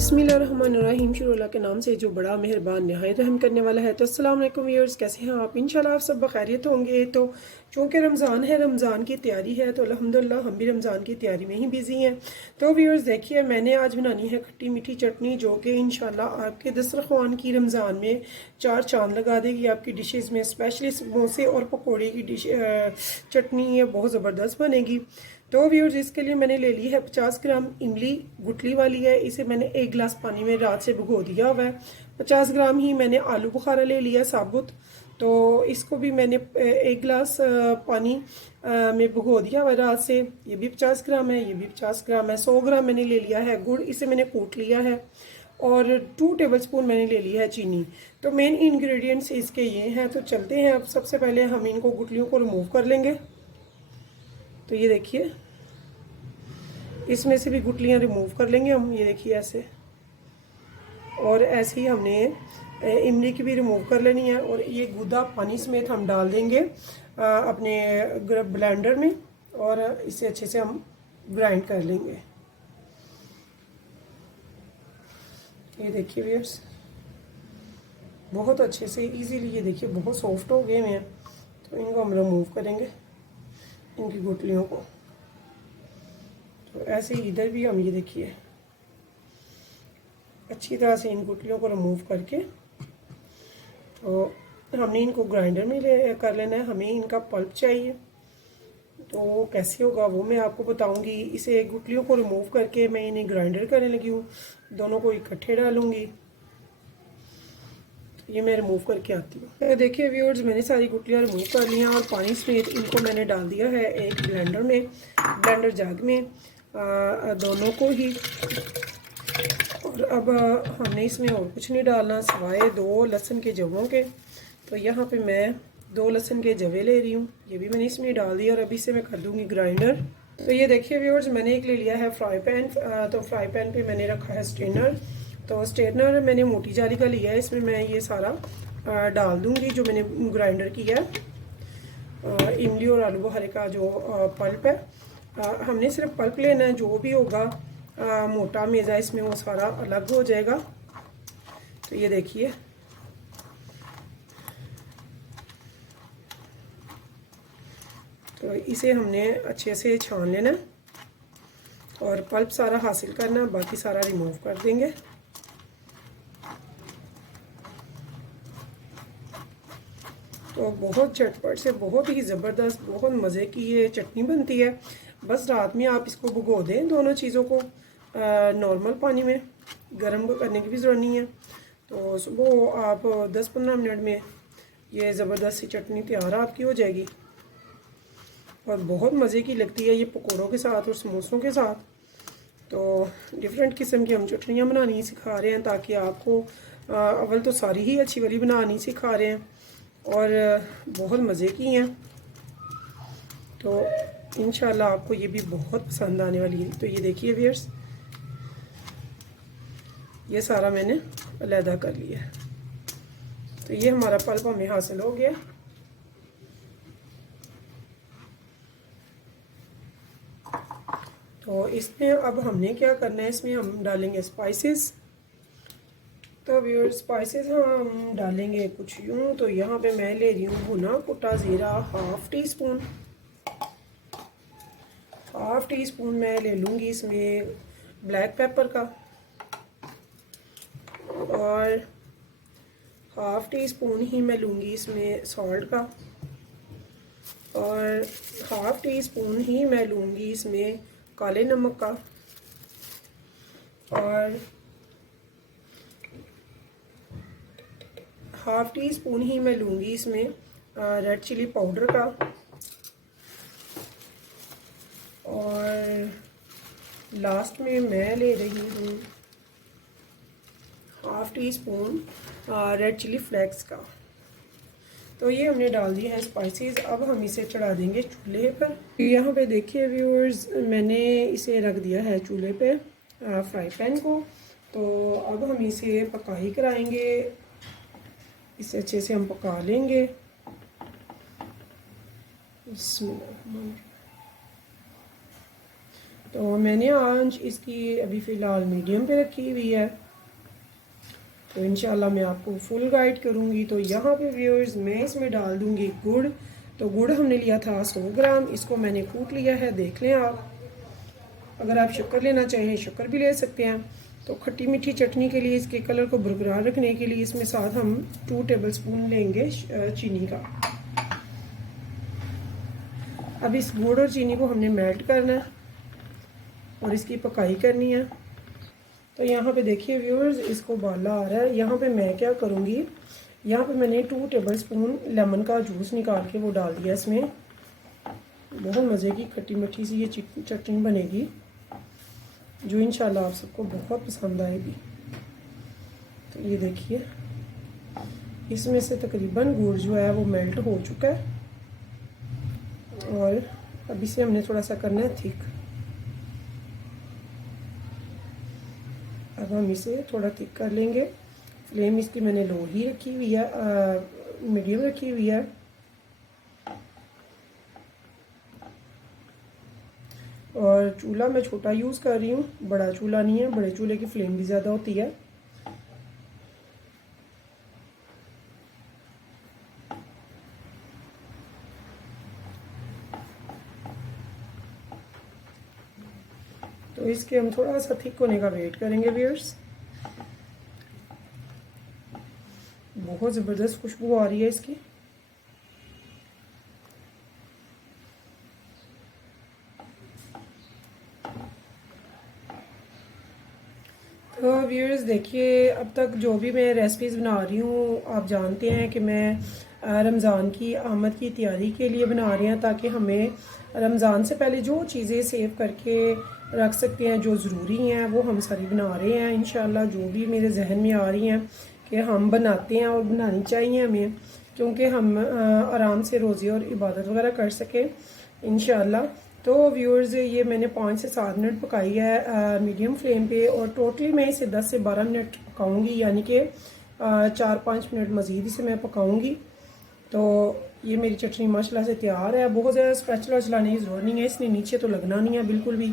बिस्मिल्लाहिर्रहमानिर्रहीम। शुरू अल्लाह के नाम से जो बड़ा मेहरबान नहायत रहम करने वाला है। तो अस्सलाम वालेकुम व्यूअर्स, कैसे हैं आप? इंशाल्लाह आप सब बखैरियत होंगे। तो चूँकि रमज़ान है, रमज़ान की तैयारी है, तो अल्हम्दुलिल्लाह हम भी रमज़ान की तैयारी में ही बिज़ी हैं। तो व्यूअर्स देखिए, मैंने आज बनानी है खट्टी मीठी चटनी, जो कि इंशाल्लाह आपके दस्तरख़्वान की रमज़ान में चार चाँद लगा देगी। आपकी डिशेज़ में स्पेशली समोसे और पकौड़े की चटनी ये बहुत ज़बरदस्त बनेगी। तो व्यूअर्स इसके लिए मैंने ले ली है 50 ग्राम इमली, गुठली वाली है। इसे मैंने 1 गिलास पानी में रात से भिगो दिया हुआ है। 50 ग्राम ही मैंने आलू बुखारा ले लिया साबुत, तो इसको भी मैंने 1 गिलास पानी में भिगो दिया हुआ है रात से। ये भी 50 ग्राम है, ये भी 50 ग्राम है। 100 ग्राम मैंने ले लिया है गुड़, इसे मैंने कूट लिया है। और 2 टेबलस्पून मैंने ले लिया है चीनी। तो मेन इंग्रेडिएंट्स इसके ये हैं। तो चलते हैं, अब सबसे पहले हम इनको गुठलियों को रिमूव कर लेंगे। तो ये देखिए, इसमें से भी गुठलियाँ रिमूव कर लेंगे हम, ये देखिए ऐसे। और ऐसे ही हमने इमली की भी रिमूव कर लेनी है। और ये गूदा पानी समेत हम डाल देंगे अपने ब्लेंडर में, और इसे अच्छे से हम ग्राइंड कर लेंगे। ये देखिए व्यूअर्स, बहुत अच्छे से इजीली, ये देखिए बहुत सॉफ्ट हो गए हैं। तो इनको हम रिमूव करेंगे, इनकी गुठलियों को। तो ऐसे ही इधर भी हम, ये देखिए अच्छी तरह से इन गुठलियों को रिमूव करके, तो हमने इनको ग्राइंडर में कर लेना है। हमें इनका पल्प चाहिए, तो वो कैसे होगा वो मैं आपको बताऊंगी। इसे गुठलियों को रिमूव करके मैं इन्हें ग्राइंडर करने लगी हूँ, दोनों को इकट्ठे डालूंगी। तो ये मैं रिमूव करके आती हूँ। तो देखिए व्यूअर्स, मैंने सारी गुठलियाँ रिमूव कर ली हैं और पानी समेत इनको मैंने डाल दिया है एक ब्लेंडर में, ब्लेंडर जग में, दोनों को ही। और अब हमने इसमें और कुछ नहीं डालना सिवाय 2 लहसुन के जवों के। तो यहाँ पे मैं 2 लहसुन के जवे ले रही हूँ, ये भी मैंने इसमें डाल दिया। और अभी से मैं कर दूँगी ग्राइंडर। तो ये देखिए व्यूअर्स, मैंने एक ले लिया है फ्राई पैन। तो फ्राई पैन पे मैंने रखा है स्ट्रेनर। तो स्ट्रेनर मैंने मोटी जाली का लिया है, इसमें मैं ये सारा डाल दूँगी जो मैंने ग्राइंडर किया है। इमली और आलू बुखारे का जो पल्प है, हमने सिर्फ पल्प लेना है, जो भी होगा मोटा मेज़ा इसमें वो सारा अलग हो जाएगा। तो ये देखिए, तो इसे हमने अच्छे से छान लेना और पल्प सारा हासिल करना, बाकी सारा रिमूव कर देंगे। तो बहुत झटपट से, बहुत ही ज़बरदस्त, बहुत मज़े की ये चटनी बनती है। बस रात में आप इसको भिगो दें दोनों चीज़ों को नॉर्मल पानी में, गर्म करने की भी ज़रूरत नहीं है। तो सुबह आप 10-15 मिनट में ये ज़बरदस्त सी चटनी तैयार आपकी हो जाएगी। और बहुत मज़े की लगती है ये पकौड़ों के साथ और समोसों के साथ। तो डिफरेंट किस्म की हम चटनियाँ बनानी सिखा रहे हैं, ताकि आपको अव्वल तो सारी ही अच्छी वाली बनानी सिखा रहे हैं और बहुत मज़े की हैं। तो इंशाल्लाह आपको ये भी बहुत पसंद आने वाली है। तो ये देखिए व्यूअर्स, ये सारा मैंने अलहदा कर लिया है। तो ये हमारा पल्प हमें हासिल हो गया। तो इसमें अब हमने क्या करना है, इसमें हम डालेंगे स्पाइसेस। तो व्यूअर्स, स्पाइसेस हम डालेंगे कुछ यूँ। तो यहाँ पे मैं ले रही हूँ भुना कुटा ज़ीरा half tea spoon. Half tea spoon मैं ले लूँगी इसमें ब्लैक पेपर का, और हाफ़ टी स्पून ही मैं लूँगी इसमें सॉल्ट का, और हाफ़ टी स्पून ही मैं लूँगी इसमें काले नमक का, और हाफ़ टी स्पून ही मैं लूँगी इसमें रेड चिली पाउडर का, और लास्ट में मैं ले रही हूँ half teaspoon red chili flakes का। तो ये हमने डाल दिया है स्पाइसेस। अब हम इसे चढ़ा देंगे चूल्हे पर। यहाँ पे देखिए व्यूअर्स, मैंने इसे रख दिया है चूल्हे पे फ्राई पैन को। तो अब हम इसे पकाई कराएंगे, इसे अच्छे से हम पका लेंगे। तो मैंने आंच इसकी अभी फ़िलहाल मीडियम पे रखी हुई है। तो इंशाल्लाह मैं आपको फुल गाइड करूँगी। तो यहाँ पे व्यूअर्स मैं इसमें डाल दूँगी गुड़। तो गुड़ हमने लिया था 100 ग्राम, इसको मैंने कूट लिया है, देख लें आप। अगर आप शक्कर लेना चाहें शक्कर भी ले सकते हैं। तो खट्टी मीठी चटनी के लिए, इसके कलर को बरकरार रखने के लिए इसमें साथ हम 2 टेबल स्पून लेंगे चीनी का। अब इस गुड़ और चीनी को हमने मेल्ट करना है और इसकी पकाई करनी है। तो यहाँ पे देखिए व्यूअर्स, इसको उबाला आ रहा है। यहाँ पे मैं क्या करूँगी, यहाँ पे मैंने 2 टेबल स्पून लेमन का जूस निकाल के वो डाल दिया इसमें। बहुत मज़े की खट्टी मीठी सी ये चटनी बनेगी जो इंशाल्लाह आप सबको बहुत पसंद आएगी। तो ये देखिए, इसमें से तकरीबन गुड़ जो है वो मेल्ट हो चुका है और अब इसे हमने थोड़ा सा करना है थिक। अब हम इसे थोड़ा थिक कर लेंगे। फ्लेम इसकी मैंने लो ही रखी हुई है, मीडियम रखी हुई है। और चूल्हा मैं छोटा यूज़ कर रही हूँ, बड़ा चूल्हा नहीं है, बड़े चूल्हे की फ्लेम भी ज़्यादा होती है। तो इसके हम थोड़ा सा थिक होने का वेट करेंगे व्यूअर्स। बहुत ज़बरदस्त खुशबू आ रही है इसकी। तो व्यूअर्स देखिए, अब तक जो भी मैं रेसिपीज़ बना रही हूँ, आप जानते हैं कि मैं रमज़ान की आमद की तैयारी के लिए बना रही हूँ, ताकि हमें रमज़ान से पहले जो चीज़ें सेव करके रख सकते हैं जो ज़रूरी हैं वो हम सारी बना रहे हैं इंशाल्लाह। जो भी मेरे जहन में आ रही हैं कि हम बनाते हैं और बनानी चाहिए हमें, क्योंकि हम आराम से रोज़े और इबादत वगैरह कर सकें इंशाल्लाह। तो व्यूअर्स, ये मैंने 5 से 7 मिनट पकाई है मीडियम फ्लेम पे, और टोटली मैं इसे 10 से 12 मिनट पकाऊंगी, यानी कि 4-5 मिनट मज़ीद इसे मैं पकाऊंगी। तो ये मेरी चटनी माशाल्लाह से तैयार है। बहुत ज़्यादा स्पैचुला चलाने की ज़रूरत नहीं है, इसने नीचे तो लगना नहीं है बिल्कुल भी।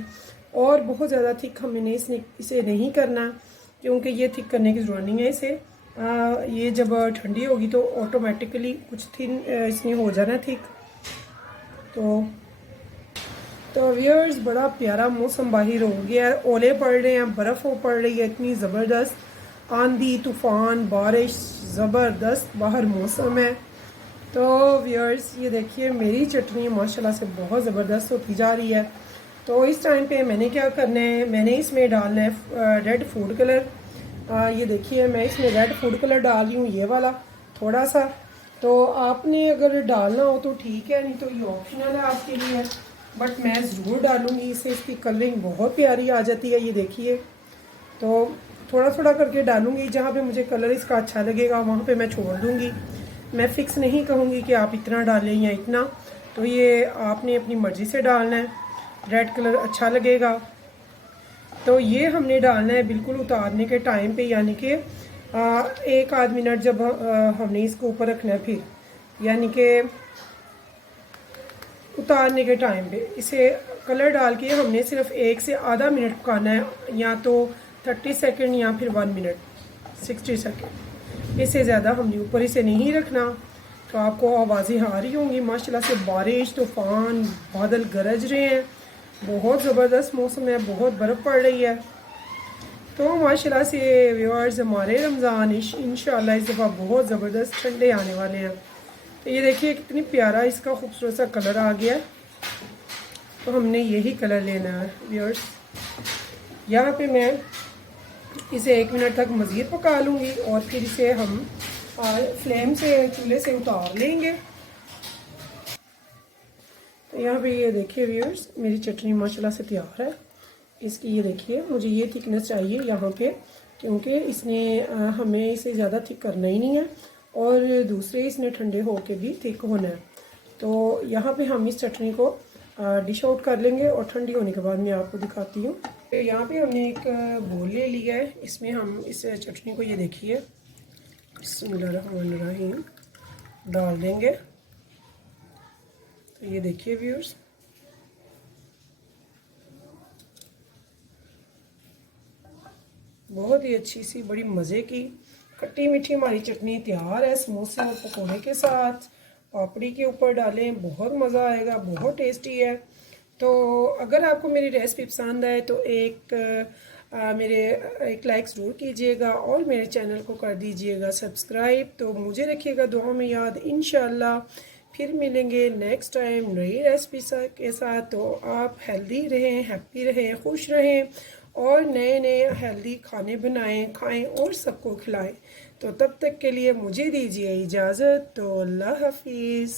और बहुत ज़्यादा थिक हमने इसे नहीं करना, क्योंकि ये थिक करने की ज़रूरत नहीं है इसे। ये जब ठंडी होगी तो ऑटोमेटिकली कुछ थिन इसने हो जाना थिक। तो व्यूअर्स, बड़ा प्यारा मौसम बाहर हो गया है, ओले पड़ रहे हैं, बर्फ़ हो पड़ रही है इतनी ज़बरदस्त, आंधी तूफ़ान बारिश ज़बरदस्त बाहर मौसम है। तो व्यूअर्स, ये देखिए मेरी चटनी माशाल्लाह से बहुत ज़बरदस्त होती जा रही है। तो इस टाइम पे मैंने क्या करना है, मैंने इसमें डालना है रेड फूड कलर। ये देखिए मैं इसमें रेड फूड कलर डाल रही हूँ, ये वाला थोड़ा सा। तो आपने अगर डालना हो तो ठीक है, नहीं तो ये ऑप्शनल है आपके लिए, बट मैं ज़रूर डालूँगी, इससे इसकी कलरिंग बहुत प्यारी आ जाती है। ये देखिए, तो थोड़ा थोड़ा करके डालूँगी, जहाँ पे मुझे कलर इसका अच्छा लगेगा वहाँ पे मैं छोड़ दूँगी। मैं फ़िक्स नहीं कहूँगी कि आप इतना डालें या इतना, तो ये आपने अपनी मर्ज़ी से डालना है। रेड कलर अच्छा लगेगा। तो ये हमने डालना है बिल्कुल उतारने के टाइम पे, यानी कि 1-आध मिनट जब हमने इसको ऊपर रखना है, फिर यानी कि उतारने के टाइम पे इसे कलर डाल के हमने सिर्फ 1 से आधा मिनट पकाना है, या तो 30 सेकंड या फिर 1 मिनट 60 सेकंड। इससे ज़्यादा हमने ऊपर इसे नहीं रखना। तो आपको आवाज़ें आ रही होंगी माशाल्लाह से, बारिश तूफ़ान बादल गरज रहे हैं, बहुत ज़बरदस्त मौसम है, बहुत बर्फ़ पड़ रही है। तो माशाल्लाह से व्यूअर्स, हमारे रमज़ान इंशाल्लाह इस दफ़ा बहुत ज़बरदस्त ठंडे आने वाले हैं। तो ये देखिए कितनी प्यारा इसका खूबसूरत सा कलर आ गया। तो हमने यही कलर लेना है व्यूअर्स। यहाँ पे मैं इसे 1 मिनट तक मज़ीद पका लूँगी और फिर इसे हम फ्लेम से, चूल्हे से उतार लेंगे। तो यहाँ पे ये देखिए व्यूअर्स, मेरी चटनी माशाल्लाह से तैयार है। इसकी ये देखिए, मुझे ये थिकनेस चाहिए यहाँ पे, क्योंकि इसने हमें इसे ज़्यादा थिक करना ही नहीं है, और दूसरे इसने ठंडे होके भी थिक होना है। तो यहाँ पे हम इस चटनी को डिश आउट कर लेंगे, और ठंडी होने के बाद मैं आपको दिखाती हूँ। यहाँ पे हमने एक बोल ले लिया है, इसमें हम इस चटनी को, ये देखिए बिस्मिल्लाहिर्रहमानिर्रहीम, डाल देंगे। तो ये देखिए व्यूअर्स, बहुत ही अच्छी सी बड़ी मज़े की खट्टी मीठी हमारी चटनी तैयार है समोसे और पकौड़े के साथ। पापड़ी के ऊपर डालें, बहुत मज़ा आएगा, बहुत टेस्टी है। तो अगर आपको मेरी रेसिपी पसंद आए तो मेरे एक लाइक ज़रूर कीजिएगा और मेरे चैनल को कर दीजिएगा सब्सक्राइब। तो मुझे रखिएगा दुआ में याद। इंशाल्लाह फिर मिलेंगे नेक्स्ट टाइम नई रेसिपी के साथ। तो आप हेल्दी रहें, हैप्पी रहें, खुश रहें और नए नए हेल्दी खाने बनाएं, खाएं और सबको खिलाएं। तो तब तक के लिए मुझे दीजिए इजाज़त। तो अल्लाह हाफिज़।